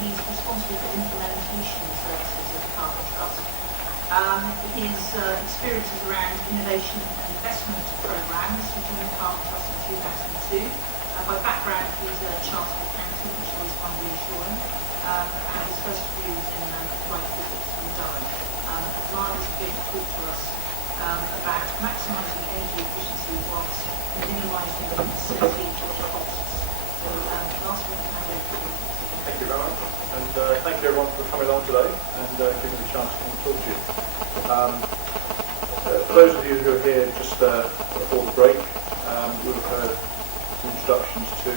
he's responsible for implementation services of the Carbon Trust. His experiences around innovation and investment programmes. He joined the Carbon Trust in 2002. By background, he's a chartered accountant, which was one reassuring, and his first degree was in applied physics from Durham. Niall is going to talk to us about maximising energy efficiency whilst minimising the facility costs. So, last one, hand over to you. Thank you very much, and thank you everyone for coming along today and giving me the chance to come and talk to you. For those of you who are here just before the break, you'll have heard some introductions to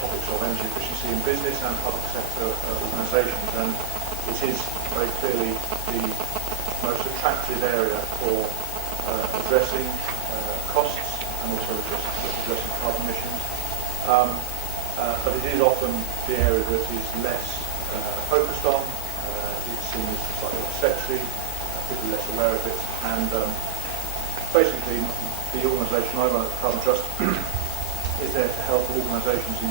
topics of energy efficiency in business and public sector organisations, and it is very clearly the most attractive area for addressing costs and also addressing carbon emissions. But it is often the area that is less focused on. It's seen as slightly less sexy, people are less aware of it, and basically the organisation I run at the Carbon Trust is there to help organisations in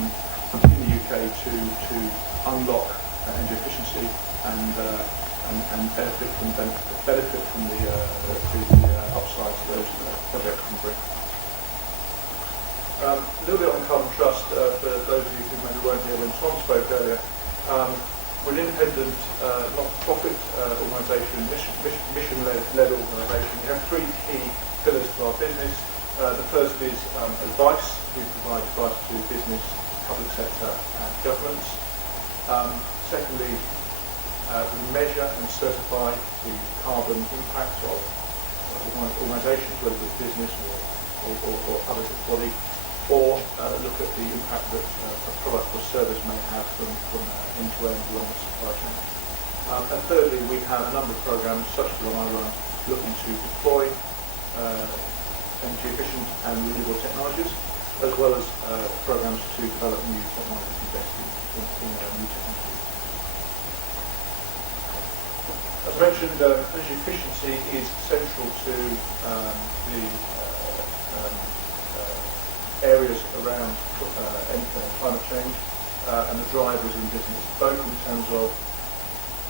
the UK to unlock energy efficiency and benefit from the upsides those projects can bring. A little bit on Carbon Trust, for those of you who maybe weren't here when Tom spoke earlier. We're an independent, not-for-profit organisation, mission-led organisation. We have three key pillars to our business. The first is advice. We provide advice to business, public sector and governments. Secondly, we measure and certify the carbon impact of organisations, whether it's business or public body, or look at the impact that a product or service may have from end-to-end along the supply chain. And thirdly, we have a number of programmes, such as the one I run, looking to deploy energy efficient and renewable technologies, as well as programmes to develop new technologies, invest in new technologies. As mentioned, energy efficiency is central to the areas around climate change and the drivers in business, both in terms of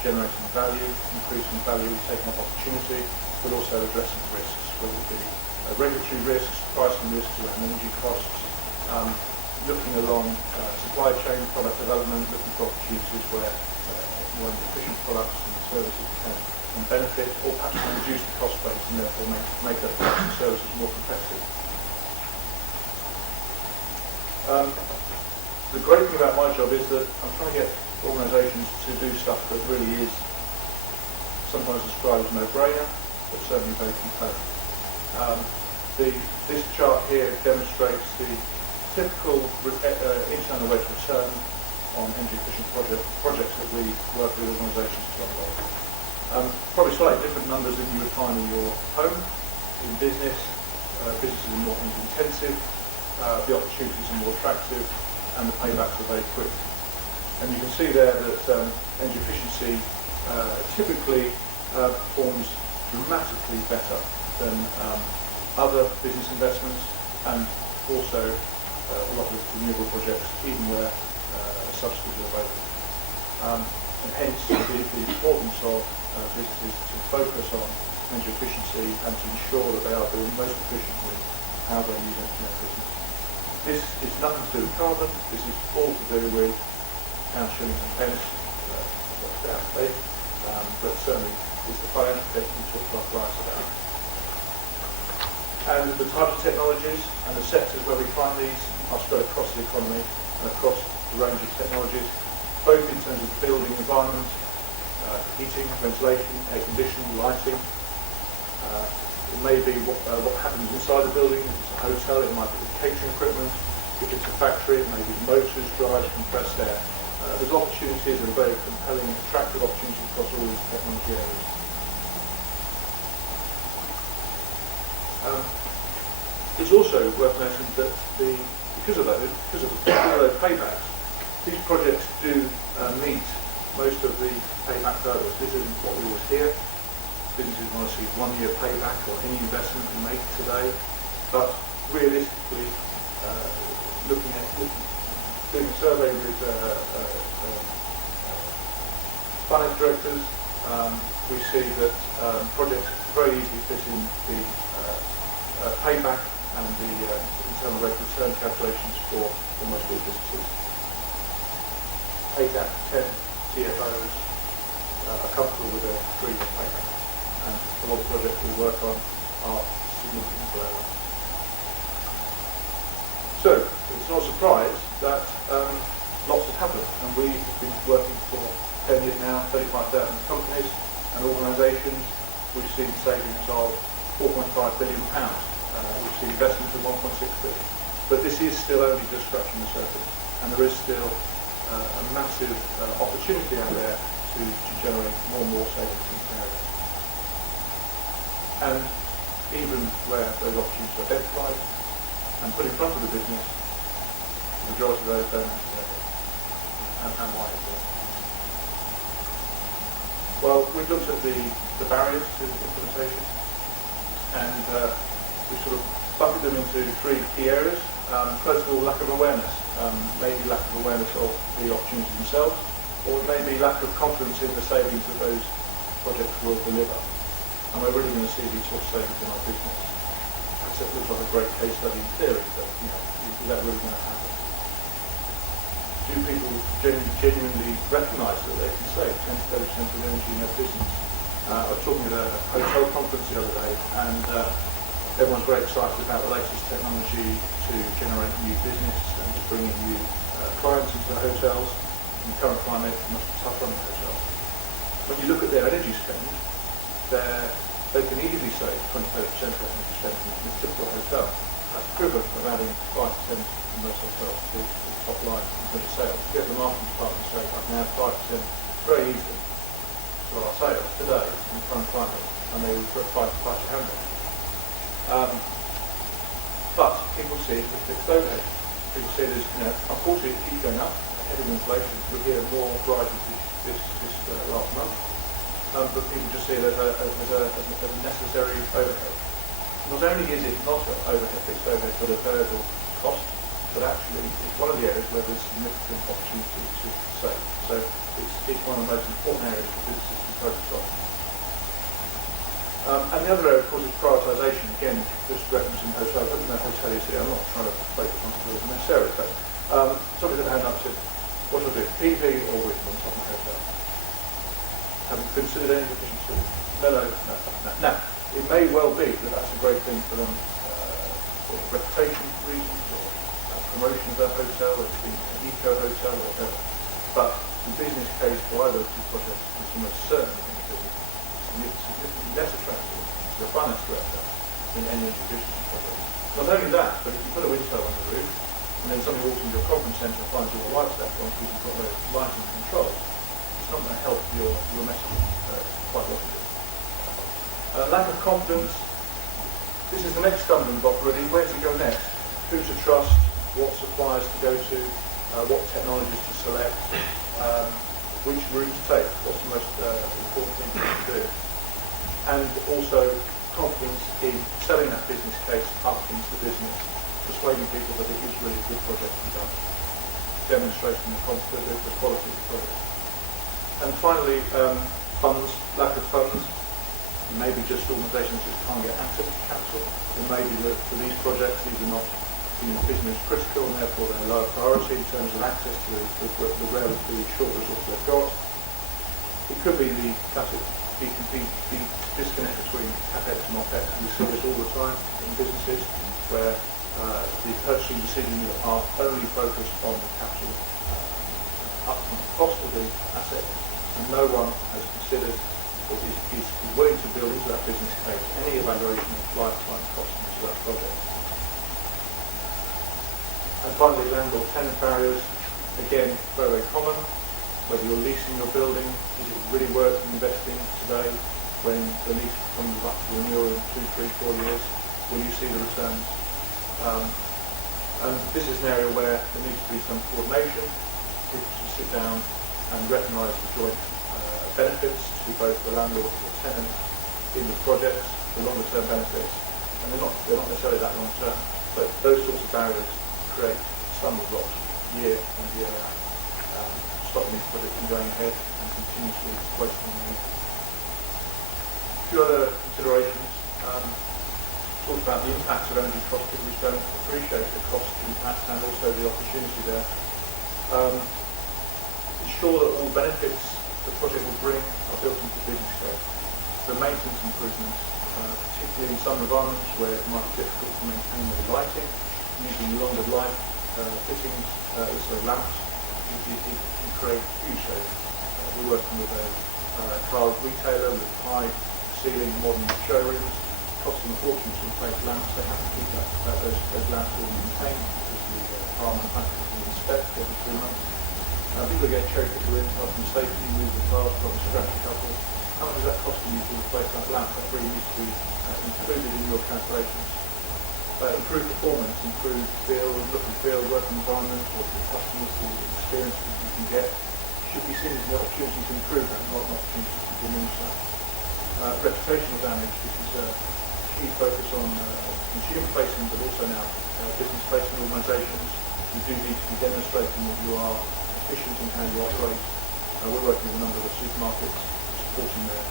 generating value, increasing value, taking up opportunity, but also addressing risks, whether it be regulatory risks, pricing risks around energy costs, looking along supply chain, product development, looking for opportunities where more efficient products and services can benefit, or perhaps can reduce the cost base and therefore make those products and services more competitive. The great thing about my job is that I'm trying to get organisations to do stuff that really is sometimes described as no-brainer, but certainly very compelling. This chart here demonstrates the typical internal rate of return on energy efficient projects that we work with organisations to unlock. Probably slightly different numbers than you would find in your home. In business, businesses are more energy intensive, the opportunities are more attractive, and the paybacks are very quick. And you can see there that energy efficiency typically performs dramatically better than other business investments, and also a lot of renewable projects, even where subsidies are available. And hence the importance of businesses to focus on energy efficiency and to ensure that they are doing most efficiently how they use energy in their business. This is nothing to do with carbon. This is all to do with pounds, shillings and pence, but certainly it's the financial data we talk to our clients about. And the types of technologies and the sectors where we find these are spread across the economy and across the range of technologies, both in terms of the building environment, heating, ventilation, air conditioning, lighting. It may be what happens inside the building. If it's a hotel, it might be the catering equipment. If it's a factory, it may be motors, drives, compressed air. There's opportunities and very compelling, attractive opportunities across all these technology areas. It's also worth noting that because of those paybacks, these projects do meet most of the payback hurdles. This isn't what we always hear. Businesses want to see 1 year payback or any investment we make today, but realistically, doing a survey with finance directors, we see that projects very easily fit in the payback and the internal rate of return calculations for almost all businesses. 8 out of 10 CFOs are comfortable with a 3-year payback, and a lot of projects we work on are significantly below that. So, it's not a surprise that lots have happened, and we have been working for 10 years now, 35,000 companies and organisations. We've seen savings of £4.5 billion. We've seen investments of £1.6 billion. But this is still only just scratching the surface, and there is still a massive opportunity out there to generate more and more savings in this area. And even where those opportunities are identified and put in front of the business, the majority of those don't actually have it. And why is that? Well, we've looked at the barriers to implementation, and we sort of bucket them into 3 key areas. First of all, lack of awareness. Maybe lack of awareness of the opportunities themselves, or it may be lack of confidence in the savings that those projects will deliver. And we're really going to see these sorts of savings in our business. It looks like a great case study in theory, but is that really going to happen? Do people genuinely recognise that they can save 10 to 30% of energy in their business? I was talking at a hotel conference the other day, and everyone's very excited about the latest technology to generate new business and to bring in new clients into the hotels. In the current climate, it must be tough running hotels. When you look at their energy spend, they can easily save 20-30% of their energy spend in a typical hotel. That's equivalent of adding 5% in most hotels to the top line in terms of sales. You get the marketing department to say, I can add 5% very easily to our sales today in the current climate, and they would put 5 to hand on. But people see it as fixed overhead. People see it as, unfortunately it keeps going up ahead of inflation. We hear more rises this last month. But people just see it as a necessary overhead. Not only is it not an fixed overhead, but a variable cost, but actually it's one of the areas where there's significant opportunity to save. So it's one of the most important areas for businesses to focus on. And the other area, of course, is prioritisation. Again, just referencing hotels. I don't know hoteliers here. I'm not trying to focus on hotels necessarily, but somebody had a hand up and said, what should I do, PV or wind on top of my hotel? Have you considered energy efficiency? No. It may well be that that's a great thing for them for reputation reasons or promotion of their hotel, or it's being an eco hotel or whatever. But the business case for either of those 2 projects is almost certainly going to be significantly less attractive to the finance director than energy efficiency projects. Not only that, but if you put a wind turbine on the roof, and then somebody walks into your conference centre and finds all the lights left on because you've got those lighting controls, it's not going to help your messaging quite what it is. Lack of confidence. This is the next stumbling block really. Where to go next? Who to trust? What suppliers to go to? What technologies to select? Which route to take? What's the most important thing to do? And also confidence in selling that business case up into the business, persuading people that it is really a good project to be done, demonstrating the quality of the project. And finally, funds, lack of funds. It may be just organisations that can't get access to capital. It may be that for these projects, these are not business critical, and therefore they're lower priority in terms of access to the relatively short resources they've got. It could be the classic disconnect between capex and opex. We see this all the time in businesses where the purchasing decisions are only focused on the capital upfront cost of the asset, and no one has considered or is willing to build into that business case any evaluation of lifetime costs into that project. And finally, landlord-tenant barriers, again, very, very common. Whether you're leasing your building, is it really worth investing today when the lease comes up to renewal in 2, 3, 4 years? Will you see the returns? And this is an area where there needs to be some coordination. People should sit down and recognise the joint benefits to both the landlord and the tenant in the projects, the longer term benefits, and they're not necessarily that long term, but those sorts of barriers create stumbling blocks year in, year out. stopping these projects from going ahead and continuously wasting money. A few other considerations. Talked about the impacts of energy costs. People don't appreciate the cost impact and also the opportunity there. Ensure that all benefits the project will bring are built into the business case. The maintenance improvements, particularly in some environments where it might be difficult to maintain the lighting, using longer life fittings, also lamps, you create huge savings. We're working with a car retailer with high ceiling modern showrooms, costing a fortune to replace lamps. They have to keep those lamps all maintained because the car manufacturers will inspect every 3 months. People get cherry picker in, help them safely move the cars, probably scratch a couple. How much is that costing you to replace that lamp? That really needs to be included in your calculations. Improve performance, improve look and feel, working environment, or for customers, the experience that you can get should be seen as an opportunity to improve that, not an opportunity to diminish that. Reputational damage, which is a key focus on consumer-facing, but also now business-facing organisations. You do need to be demonstrating that you are efficient in how you operate. We're working with a number of the supermarkets, supporting their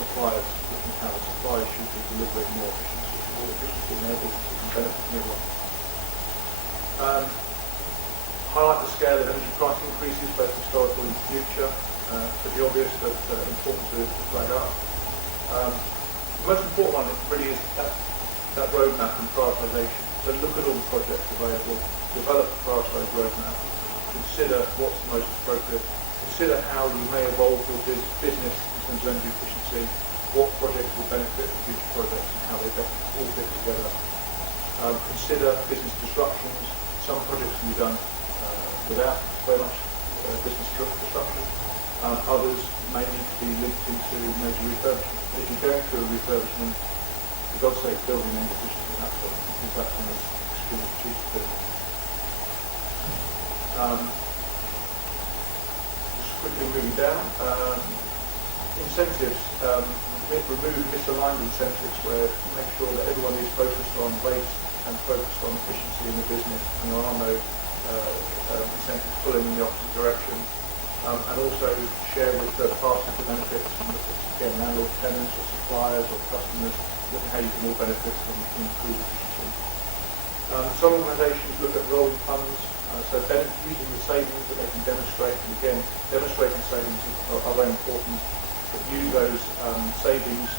suppliers, looking at how the suppliers should be delivering more efficiency in their businesses and benefiting everyone. Highlight the scale of energy price increases, both historical and future. Pretty obvious, but important to flag up. The most important one really is that roadmap and prioritisation. So look at all the projects available, develop a prioritised roadmap, consider what's the most appropriate, consider how you may evolve your business in terms of energy efficiency, what projects will benefit from future projects and how they all fit together. Consider business disruptions. Some projects can be done without very much business disruption. Others may need to be linked into major refurbishment. If you're going through a refurbishment, for God's sake, building energy efficiency in that point, because that's when it's extremely cheap to do. Just quickly moving down. Incentives. Remove misaligned incentives where make sure that everyone is focused on waste and focused on efficiency in the business, and there are no incentives pulling in the opposite direction. And also share with third parties the benefits, and look at, again, landlord tenants or suppliers or customers, look at how you can all benefit from improved efficiency. Some organisations look at rolling funds, so using the savings that they can demonstrate, and again, demonstrating savings are very important, but use those savings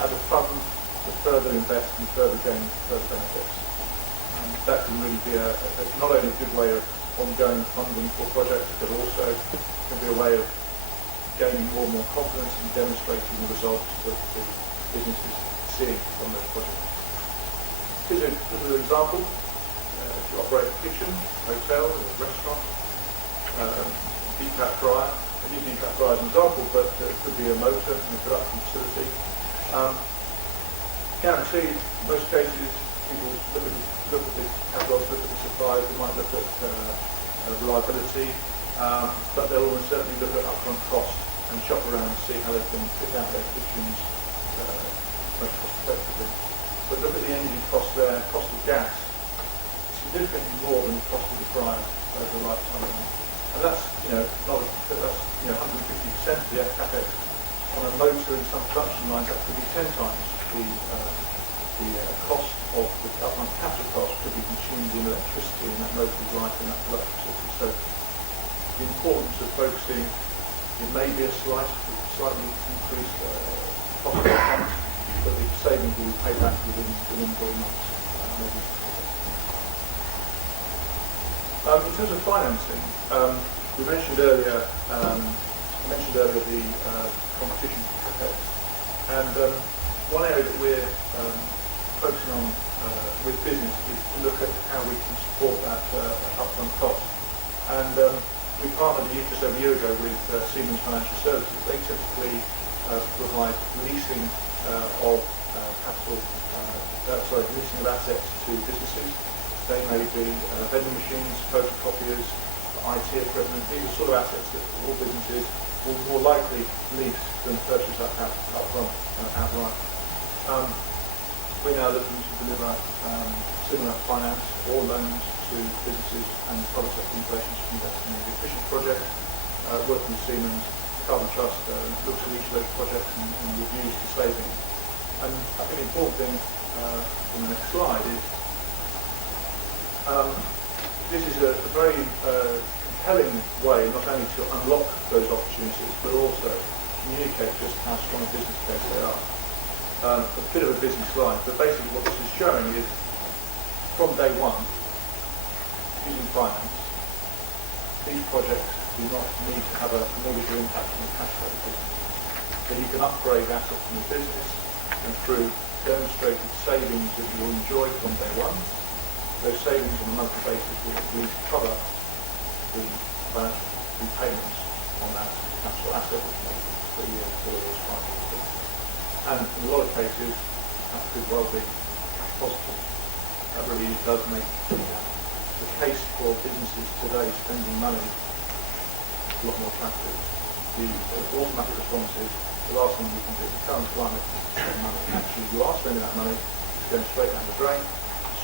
as a fund to further invest and further gain further benefits. That can really be not only a good way of ongoing funding for projects, but also can be a way of gaining more and more confidence and demonstrating the results that the business is seeing from those projects. This is an example. If you operate a kitchen, hotel, or restaurant, deep fat fryer. I use deep fat fryer as an example, but it could be a motor in a production facility. Guaranteed, in most cases, people look at the catalogs, look at the suppliers, they might look at reliability, but they'll almost certainly look at upfront cost and shop around and see how they can fit out their kitchens most cost effectively. But look at the energy cost there, cost of gas, significantly more than the cost of the fryer over the lifetime. And that's, that's 150% of the capex on a motor in some production lines. That could be 10 times the cost of the upfront capital cost could be consumed in electricity in that motor's life in that production facility. So the importance of focusing, it may be a slightly increased cost per plant, but the savings will pay back within 4 months. Maybe. In terms of financing, we mentioned earlier the competition for capex, and one area that we're focusing on with business is to look at how we can support that upfront cost. And we partnered just over a year ago with Siemens Financial Services. They typically provide leasing leasing of assets to businesses. They may be vending machines, photocopiers, IT equipment. These are sort of assets that all businesses will more likely lease than purchase upfront outright. We're now looking to deliver similar finance or loans to businesses and public sector installations to invest in energy efficient projects. Working with Siemens, Carbon Trust looks at each of those projects and reviews the savings. And I think the important thing on the next slide is this is a very compelling way not only to unlock those opportunities but also communicate just how strong a business case they are. A bit of a busy slide, but basically what this is showing is from day one, using finance, these projects do not need to have a negative impact on the cash flow of the business. So you can upgrade assets in the business and through demonstrated savings that you will enjoy from day one, those savings on a monthly basis will at least cover the financial repayments on that capital asset, which may be 3 years, 4 years, 5 years, 6 years. And in a lot of cases, that could well be cash positive. That really does make the case for businesses today spending money a lot more attractive. The automatic response is the last thing you can do in the current climate is spend money. Actually, you are spending that money, it's going straight down the drain.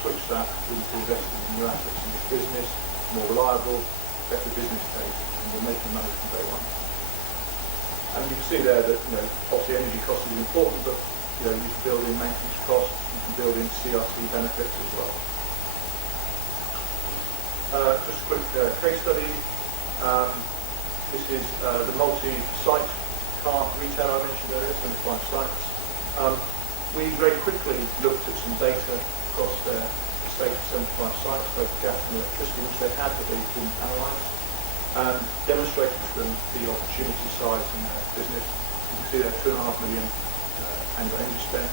Switch that into investing in new assets in the business, more reliable, better business case, and you're making money from day one. And you can see there that obviously energy cost is important, but you can build in maintenance costs, you can build in CRC benefits as well. Just a quick case study. This is the multi-site car retailer I mentioned earlier, 75 sites. We very quickly looked at some data across their estate of 75 sites, both gas and electricity, which they had, but they didn't analyse, and demonstrated to them the opportunity size in their business. You can see there 2.5 million annual energy spend,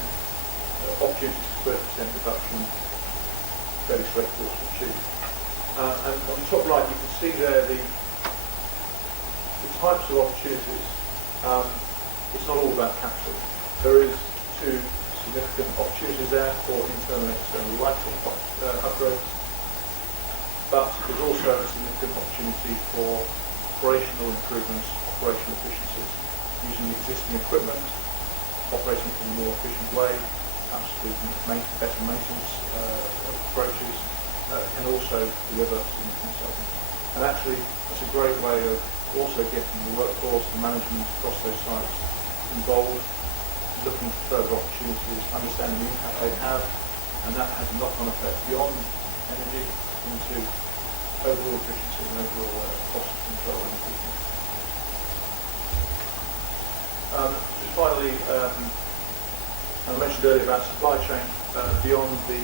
opportunities for 30% reduction, fairly straightforward to achieve. And on the top right, you can see there the types of opportunities. It's not all about capital. There is two significant opportunities there for internal and external lighting upgrades, but there's also a significant opportunity for operational improvements, operational efficiencies, using existing equipment, operating in a more efficient way, perhaps with better maintenance approaches, can also deliver significant savings. And actually, that's a great way of also getting the workforce, the management across those sites involved, looking for further opportunities, understanding the impact they have, and that has a knock-on effect beyond energy into overall efficiency and overall cost control in the business. Just finally, I mentioned earlier about supply chain. Beyond the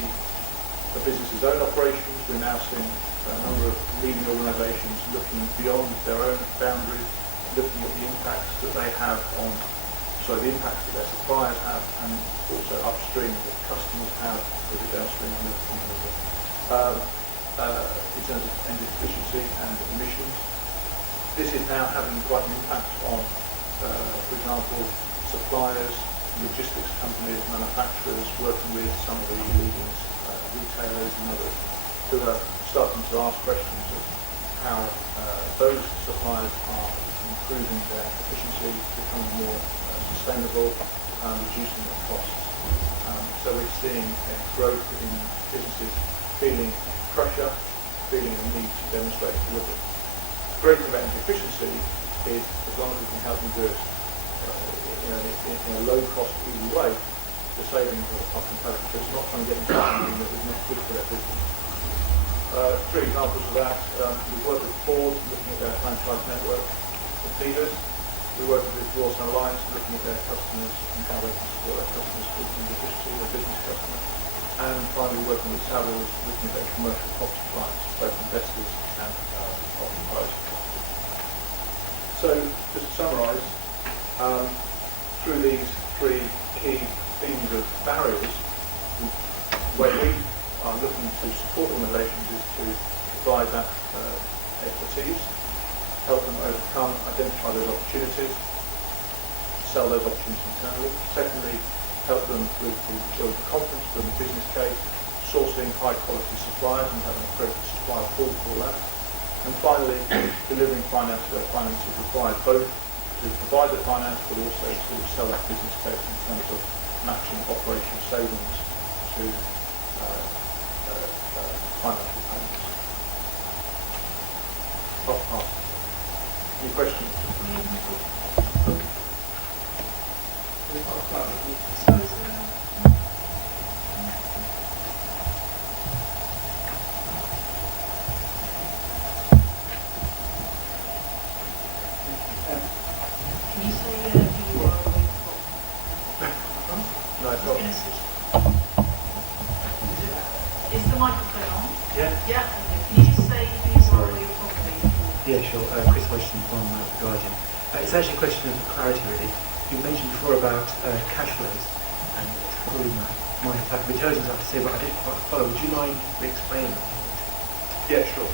business's own operations, we're now seeing a number of leading organisations looking beyond their own boundaries, looking at the impacts that they have on the impacts that their suppliers have, and also upstream that customers have, or the downstream in terms of energy efficiency and emissions. This is now having quite an impact on, for example, suppliers, logistics companies, manufacturers, working with some of the leading retailers and others, who are starting to ask questions of how those suppliers are improving their efficiency, becoming more sustainable, reducing their costs. So we're seeing a growth in businesses feeling pressure, feeling a need to demonstrate delivery. The great thing about energy efficiency is, as long as we can help them do it in a low-cost, easy way, the savings are compelling. So it's not trying to get into something that is not good for their business. 3 examples of that. We've worked with Ford, looking at their franchise network of dealers. We're working with Rawson Alliance, looking at their customers and how they can support their customers with energy efficiency, their business customers. And finally, working with Savills, looking at their commercial property clients, both investors and occupiers. So, just to summarise, through these 3 key themes of barriers, the way we are looking to support organisations is to provide that expertise, help them overcome, identify those opportunities, sell those opportunities internally. Secondly, help them with the building of confidence, building a business case, sourcing high quality suppliers and having a appropriate supplier pool for that. And finally, delivering finance where finance is required, both to provide the finance but also to sell that business case in terms of matching operational savings to financial payments. Any questions? Can you say who you are and where you're from? No, it's I was not. going to switch. Is the microphone on? Yeah. Yeah. Okay. Can you just say who you are and where you're from, please? Yeah, sure. Chris Hodgson from The Guardian. It's actually a question of clarity, really. You mentioned before about cash flows, and it's probably my lack of intelligence, I have to say, but I didn't quite follow. Would you mind re-explaining that? Yeah, sure.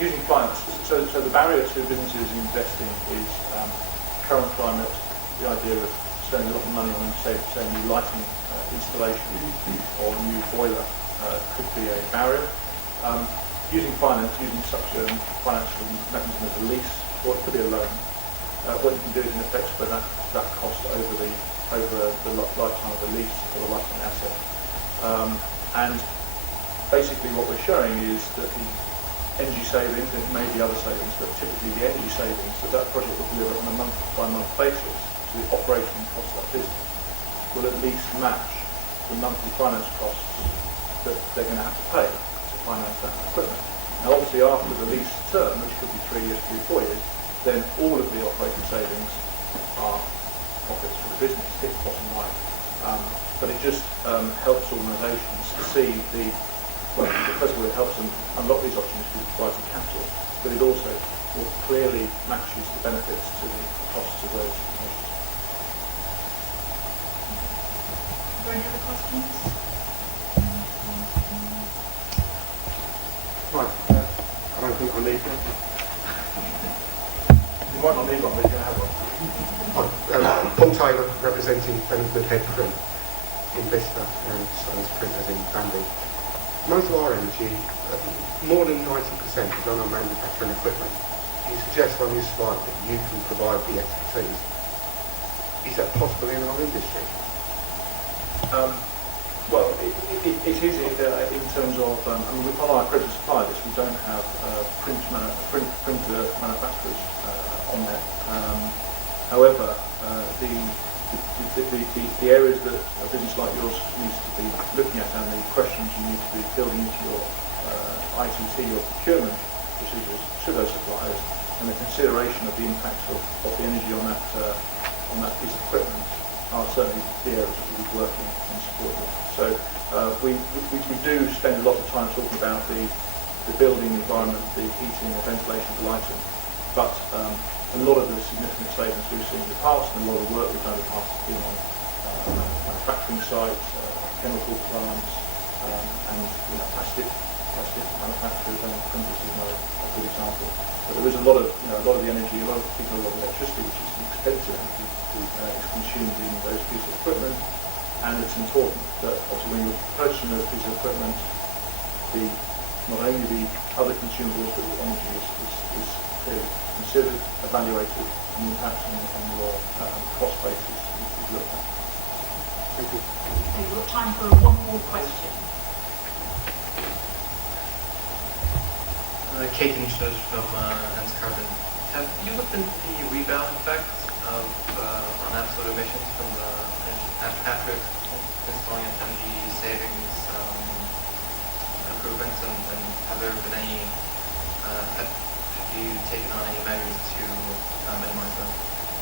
Using finance, so the barrier to businesses investing is current climate, the idea of spending a lot of money on, say new lighting installation or new boiler could be a barrier. Using finance, using such a financial mechanism as a lease, or it could be a loan, what you can do is in effect spread that cost over the lifetime of the lease or the lifetime asset. And basically what we're showing is that the energy savings, and maybe other savings, but typically the energy savings that project will deliver on a month-by-month basis to the operating cost of that business will at least match the monthly finance costs that they're going to have to pay to finance that equipment. Now obviously after the lease term, which could be 3 years, 4 years, then all of the operating savings are profits for the business, hit the bottom line. But it just helps organisations to see first of all, it helps them unlock these opportunities to provide some capital, but it also more clearly matches the benefits to the costs of those measures. Are there any other questions? Right, I don't think I need one. You might not need one, but you can have one. Paul Taylor, representing Benwood Head Print, investor and sales printers in Bandy. Most of our energy, more than 90%, is done on manufacturing equipment. You suggest on your slide that you can provide the expertise. Is that possible in our industry? Well, it is in terms of, on our accredited supply list, we don't have printer manufacturers on there. However, the areas that a business like yours needs to be looking at and the questions you need to be building into your ITT, your procurement procedures to those suppliers, and the consideration of the impact of the energy on that piece of equipment are certainly the areas that we'll be working and supporting. So we do spend a lot of time talking about the building environment, the heating, the ventilation, the lighting, but a lot of the significant savings we've seen in the past and a lot of work we've done in the past has been on manufacturing sites, chemical plants, and plastic manufacturers and printers is a good example. But there is a lot of the energy, a lot of people, a lot of electricity, which is expensive energy, is consumed in those pieces of equipment, and it's important that obviously when you're purchasing those pieces of equipment, not only the other consumables, but the energy is clearly considered, evaluated, and the impact on your cost base is looked at. Thank you. Okay, we've got time for one more question. Kate Initiatives from Hans Carbon. Have you looked into the rebound effect on absolute emissions from after installing energy savings improvements, and have there been any? Have you taken on any measures to minimize that?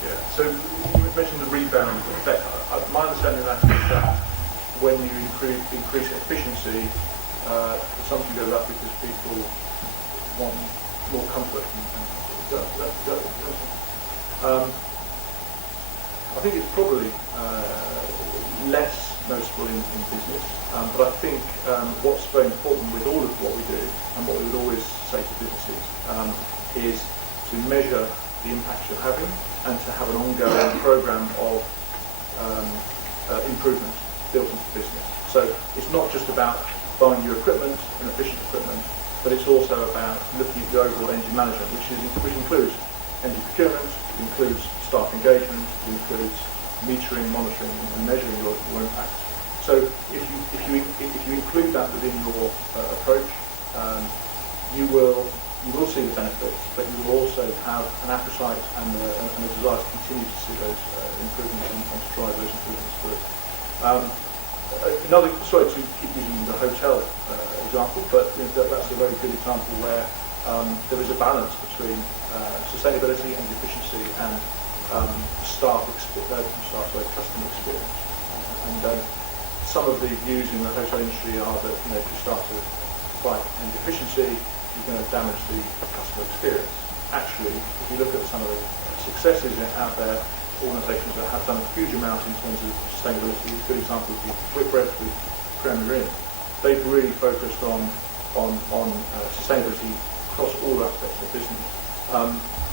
Yeah. So you mentioned the rebound effect. My understanding of that is that when you increase efficiency, consumption goes up because people want more comfort. I think it's probably less noticeable in business, but I think what's very important with all of what we do and what we would always say to businesses is to measure the impact you're having and to have an ongoing program of improvement built into the business. So it's not just about buying new equipment and efficient equipment, but it's also about looking at the overall energy management, which includes energy procurement, it includes staff engagement, it includes metering, monitoring, and measuring your impact. So if you include that within your approach, you will you will see the benefits, but you will also have an appetite and a desire to continue to see those improvements and to drive those improvements through. Sorry to keep using the hotel example, but that's a very good example where there is a balance between sustainability and efficiency and customer experience. And some of the views in the hotel industry are that if you start to fight energy efficiency, you're going to damage the customer experience. Actually, if you look at some of the successes out there, organisations that have done a huge amount in terms of sustainability, a good example would be Whitbread with Premier Inn. They've really focused on sustainability across all aspects of business,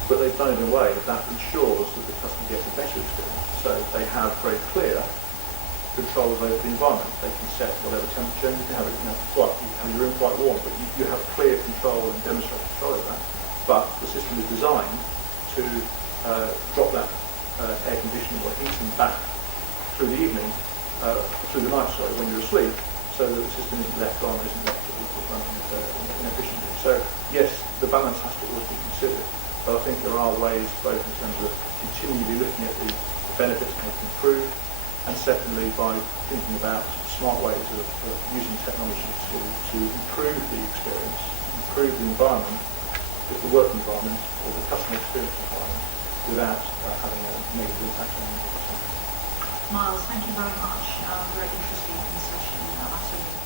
but they've done it in a way that ensures that the customer gets a better experience. So they have very clear controls over the environment. They can set whatever temperature, you can have it, you have your room quite warm, but you have clear control and demonstrate control of that. But the system is designed to drop that air conditioning or heating back through the evening, through the night, when you're asleep, so that the system isn't left on, isn't left running inefficiently. So yes, the balance has to always be considered, but I think there are ways, both in terms of continually looking at the benefits that can improve, and secondly by thinking about smart ways of using technology to improve the experience, improve the environment, the work environment or the customer experience environment, without having a negative impact on the customer. Miles, thank you very much. Very interesting session.